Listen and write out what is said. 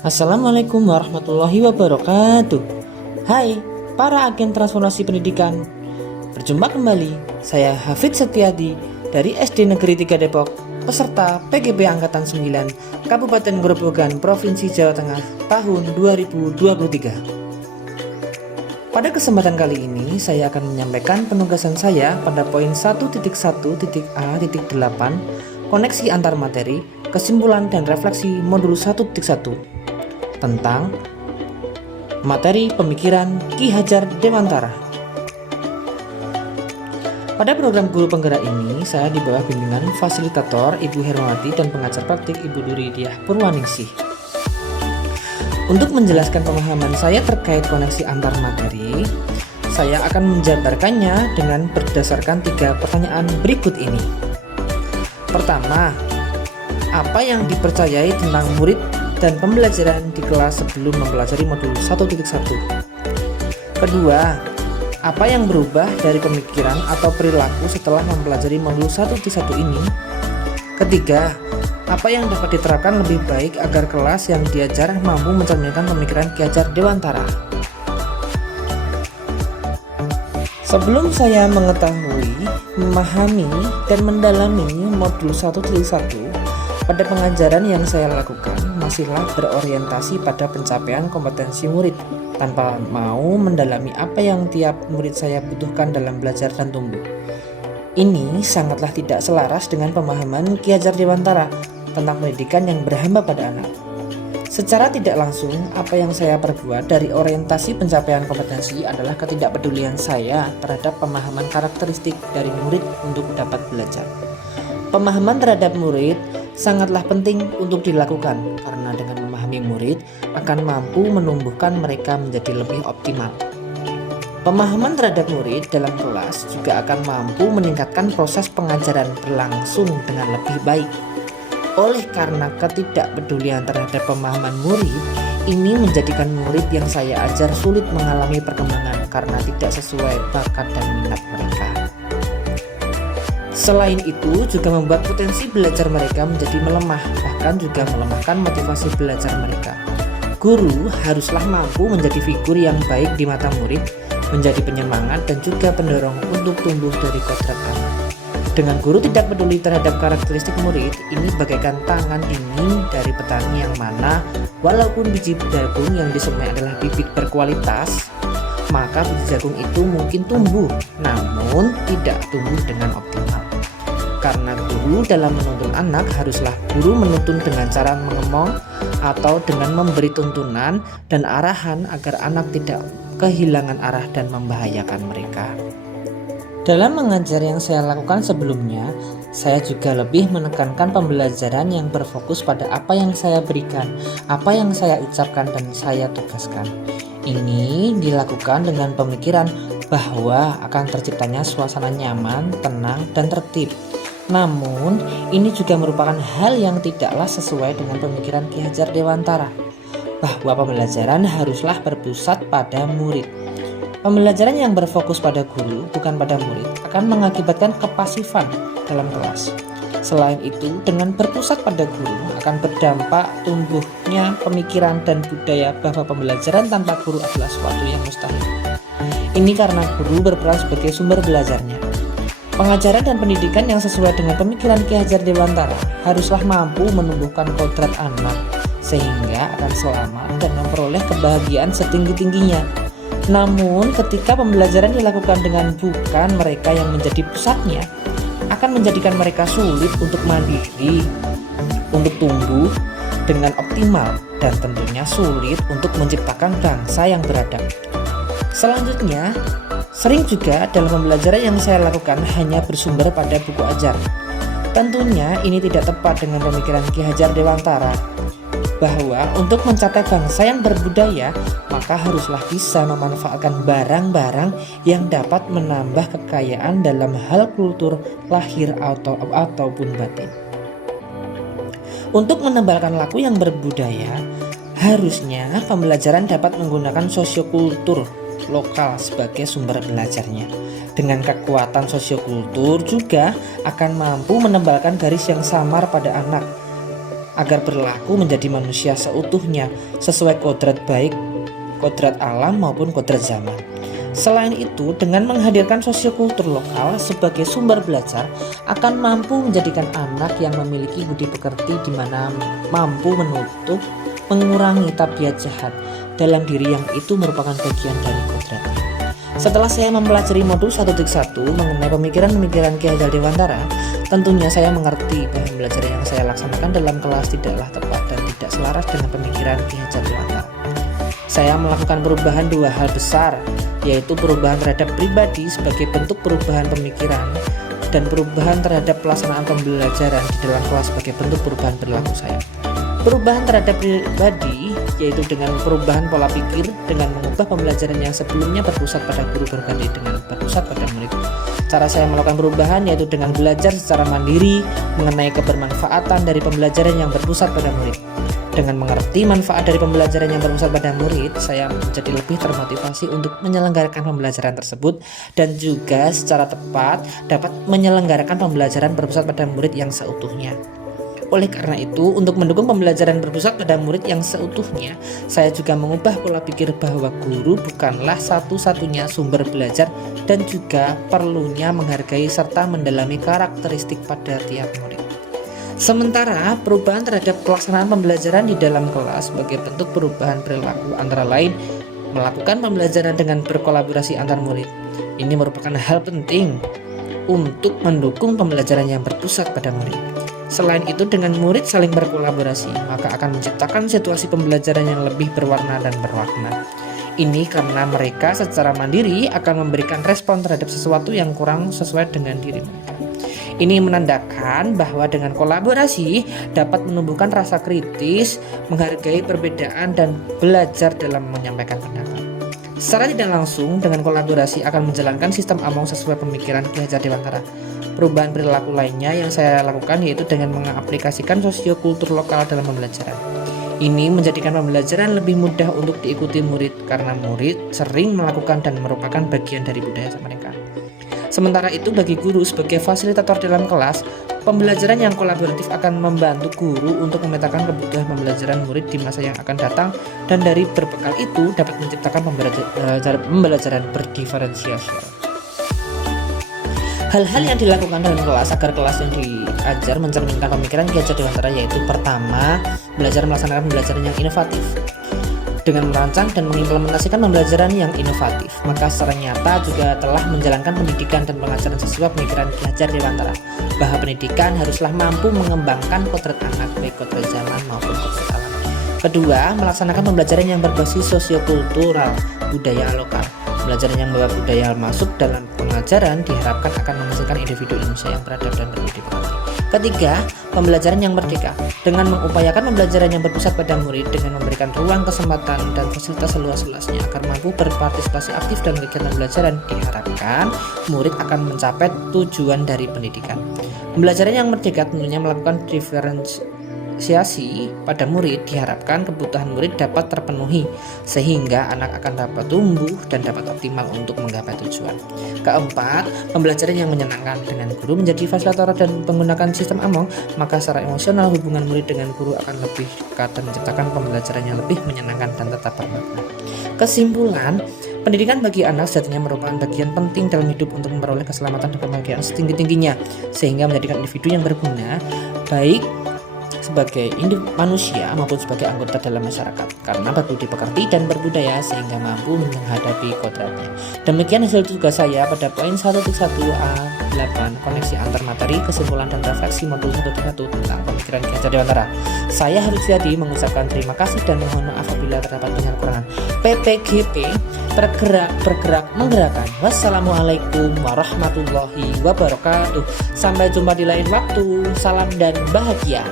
Assalamualaikum warahmatullahi wabarakatuh. Hai para agen transformasi pendidikan, berjumpa kembali. Saya Hafid Setiadi dari SD Negeri 3 Depok, peserta PGB Angkatan 9 Kabupaten Grobogan, Provinsi Jawa Tengah tahun 2023. Pada kesempatan kali ini saya akan menyampaikan penugasan saya pada poin 1.1.a.8 koneksi antar materi, kesimpulan dan refleksi modul 1.1 tentang materi pemikiran Ki Hajar Dewantara. Pada program Guru Penggerak ini, saya di bawah bimbingan fasilitator Ibu Hermawati dan pengajar praktik Ibu Duridiah Purwaningsih. Untuk menjelaskan pemahaman saya terkait koneksi antar materi, saya akan menjabarkannya dengan berdasarkan 3 pertanyaan berikut ini. Pertama, apa yang dipercayai tentang murid dan pembelajaran di kelas sebelum mempelajari modul 1.1? Kedua, apa yang berubah dari pemikiran atau perilaku setelah mempelajari modul 1.1 ini? Ketiga, apa yang dapat diterapkan lebih baik agar kelas yang diajar mampu mencerminkan pemikiran Ki Hajar Dewantara? Sebelum saya mengetahui, memahami, dan mendalami modul 1.1, pada pengajaran yang saya lakukan masihlah berorientasi pada pencapaian kompetensi murid, tanpa mau mendalami apa yang tiap murid saya butuhkan dalam belajar dan tumbuh. Ini sangatlah tidak selaras dengan pemahaman Ki Hajar Dewantara tentang pendidikan yang berhamba pada anak. Secara tidak langsung, apa yang saya perbuat dari orientasi pencapaian kompetensi adalah ketidakpedulian saya terhadap pemahaman karakteristik dari murid untuk dapat belajar. Pemahaman terhadap murid sangatlah penting untuk dilakukan, karena dengan memahami murid akan mampu menumbuhkan mereka menjadi lebih optimal. Pemahaman terhadap murid dalam kelas juga akan mampu meningkatkan proses pengajaran berlangsung dengan lebih baik. Oleh karena ketidakpedulian terhadap pemahaman murid, ini menjadikan murid yang saya ajar sulit mengalami perkembangan karena tidak sesuai bakat dan minat mereka. Selain itu, juga membuat potensi belajar mereka menjadi melemah, bahkan juga melemahkan motivasi belajar mereka. Guru haruslah mampu menjadi figur yang baik di mata murid, menjadi penyemangat dan juga pendorong untuk tumbuh dari kodrat anak. Dengan guru tidak peduli terhadap karakteristik murid, ini bagaikan tangan dingin dari petani yang mana walaupun biji jagung yang disemai adalah bibit berkualitas, maka biji jagung itu mungkin tumbuh, namun tidak tumbuh dengan optimal. Karena guru dalam menuntun anak haruslah guru menuntun dengan cara mengemong atau dengan memberi tuntunan dan arahan agar anak tidak kehilangan arah dan membahayakan mereka. Dalam mengajar yang saya lakukan sebelumnya, saya juga lebih menekankan pembelajaran yang berfokus pada apa yang saya berikan, apa yang saya ucapkan dan saya tugaskan. Ini dilakukan dengan pemikiran bahwa akan terciptanya suasana nyaman, tenang, dan tertib. Namun, ini juga merupakan hal yang tidaklah sesuai dengan pemikiran Ki Hajar Dewantara, bahwa pembelajaran haruslah berpusat pada murid. Pembelajaran yang berfokus pada guru, bukan pada murid, akan mengakibatkan kepasifan dalam kelas. Selain itu, dengan berpusat pada guru akan berdampak tumbuhnya pemikiran dan budaya bahwa pembelajaran tanpa guru adalah sesuatu yang mustahil. Ini karena guru berperan sebagai sumber belajarnya. Pengajaran dan pendidikan yang sesuai dengan pemikiran Ki Hajar Dewantara haruslah mampu menumbuhkan kodrat anak, sehingga akan selamat dan memperoleh kebahagiaan setinggi-tingginya. Namun, ketika pembelajaran dilakukan dengan bukan mereka yang menjadi pusatnya, akan menjadikan mereka sulit untuk mandiri, untuk tumbuh dengan optimal, dan tentunya sulit untuk menciptakan bangsa yang beradab. Selanjutnya, sering juga dalam pembelajaran yang saya lakukan hanya bersumber pada buku ajar. Tentunya ini tidak tepat dengan pemikiran Ki Hajar Dewantara, bahwa untuk mencapai bangsa yang berbudaya, maka haruslah bisa memanfaatkan barang-barang yang dapat menambah kekayaan dalam hal kultur lahir ataupun batin. Untuk menebalkan laku yang berbudaya, harusnya pembelajaran dapat menggunakan sosiokultur lokal sebagai sumber belajarnya. Dengan kekuatan sosiokultur juga akan mampu menebalkan garis yang samar pada anak agar berlaku menjadi manusia seutuhnya sesuai kodrat baik, kodrat alam maupun kodrat zaman. Selain itu, dengan menghadirkan sosiokultur lokal sebagai sumber belajar akan mampu menjadikan anak yang memiliki budi pekerti di mana mampu menutup, mengurangi tabiat jahat dalam diri yang itu merupakan bagian dari kodratnya. Setelah saya mempelajari modul 1.1 mengenai pemikiran-pemikiran Ki Hajar Dewantara, tentunya saya mengerti bahwa pembelajaran yang saya laksanakan dalam kelas tidaklah tepat dan tidak selaras dengan pemikiran Ki Hajar Dewantara. Saya melakukan perubahan dua hal besar, yaitu perubahan terhadap pribadi sebagai bentuk perubahan pemikiran dan perubahan terhadap pelaksanaan pembelajaran di dalam kelas sebagai bentuk perubahan perilaku saya. Perubahan terhadap pribadi yaitu dengan perubahan pola pikir dengan mengubah pembelajaran yang sebelumnya berpusat pada guru berganti dengan berpusat pada murid. Cara saya melakukan perubahan yaitu dengan belajar secara mandiri mengenai kebermanfaatan dari pembelajaran yang berpusat pada murid. Dengan mengerti manfaat dari pembelajaran yang berpusat pada murid, saya menjadi lebih termotivasi untuk menyelenggarakan pembelajaran tersebut dan juga secara tepat dapat menyelenggarakan pembelajaran berpusat pada murid yang seutuhnya. Oleh karena itu, untuk mendukung pembelajaran berpusat pada murid yang seutuhnya, saya juga mengubah pola pikir bahwa guru bukanlah satu-satunya sumber belajar dan juga perlunya menghargai serta mendalami karakteristik pada tiap murid. Sementara perubahan terhadap pelaksanaan pembelajaran di dalam kelas sebagai bentuk perubahan perilaku antara lain melakukan pembelajaran dengan berkolaborasi antar murid. Ini merupakan hal penting untuk mendukung pembelajaran yang berpusat pada murid. Selain itu, dengan murid saling berkolaborasi, maka akan menciptakan situasi pembelajaran yang lebih berwarna dan bermakna. Ini karena mereka secara mandiri akan memberikan respon terhadap sesuatu yang kurang sesuai dengan diri mereka. Ini menandakan bahwa dengan kolaborasi dapat menumbuhkan rasa kritis, menghargai perbedaan, dan belajar dalam menyampaikan pendapat. Secara tidak langsung, dengan kolaborasi akan menjalankan sistem Among sesuai pemikiran Ki Hajar Dewantara. Perubahan perilaku lainnya yang saya lakukan yaitu dengan mengaplikasikan sosiokultur lokal dalam pembelajaran. Ini menjadikan pembelajaran lebih mudah untuk diikuti murid karena murid sering melakukan dan merupakan bagian dari budaya mereka. Sementara itu, bagi guru sebagai fasilitator dalam kelas, pembelajaran yang kolaboratif akan membantu guru untuk memetakan kebutuhan pembelajaran murid di masa yang akan datang dan dari berbekal itu dapat menciptakan pembelajaran berdiferensiasi. Hal-hal yang dilakukan dalam kelas agar kelas yang diajar mencerminkan pemikiran Ki Hajar Dewantara yaitu pertama, belajar melaksanakan pembelajaran yang inovatif. Dengan merancang dan mengimplementasikan pembelajaran yang inovatif, maka secara nyata juga telah menjalankan pendidikan dan pengajaran sesuai pemikiran Ki Hajar Dewantara bahwa pendidikan haruslah mampu mengembangkan kodrat anak baik kodrat zaman maupun kodrat alam. Kedua, melaksanakan pembelajaran yang berbasis sosiokultural, budaya lokal. Pembelajaran yang membawa budaya masuk dalam pengajaran diharapkan akan menghasilkan individu Indonesia yang beradab dan berbudi pekerti. Ketiga, pembelajaran yang merdeka. Dengan mengupayakan pembelajaran yang berpusat pada murid dengan memberikan ruang, kesempatan, dan fasilitas seluas-luasnya agar mampu berpartisipasi aktif dalam kegiatan pembelajaran, diharapkan murid akan mencapai tujuan dari pendidikan. Pembelajaran yang merdeka tentunya melakukan diferensiasi pada murid, diharapkan kebutuhan murid dapat terpenuhi sehingga anak akan dapat tumbuh dan dapat optimal untuk menggapai tujuan. Keempat, pembelajaran yang menyenangkan. Dengan guru menjadi fasilitator dan menggunakan sistem Among, maka secara emosional hubungan murid dengan guru akan lebih dekat dan menciptakan pembelajaran yang lebih menyenangkan dan tetap bermakna. Kesimpulan, pendidikan bagi anak sejatinya merupakan bagian penting dalam hidup untuk memperoleh keselamatan dan kebahagiaan setinggi-tingginya sehingga menjadikan individu yang berguna baik sebagai manusia maupun sebagai anggota dalam masyarakat karena berbudi pekerti dan berbudaya sehingga mampu menghadapi kodratnya. Demikian hasil tugas saya pada poin 1.1a8 koneksi antar materi, kesimpulan dan refleksi modul 1.1 tentang pemikiran Ki Hajar Dewantara. Saya Habib Suyadi mengucapkan terima kasih dan mohon maaf apabila terdapat banyak kekurangan. PPGP bergerak menggerakkan. Wassalamualaikum warahmatullahi wabarakatuh. Sampai jumpa di lain waktu. Salam dan bahagia.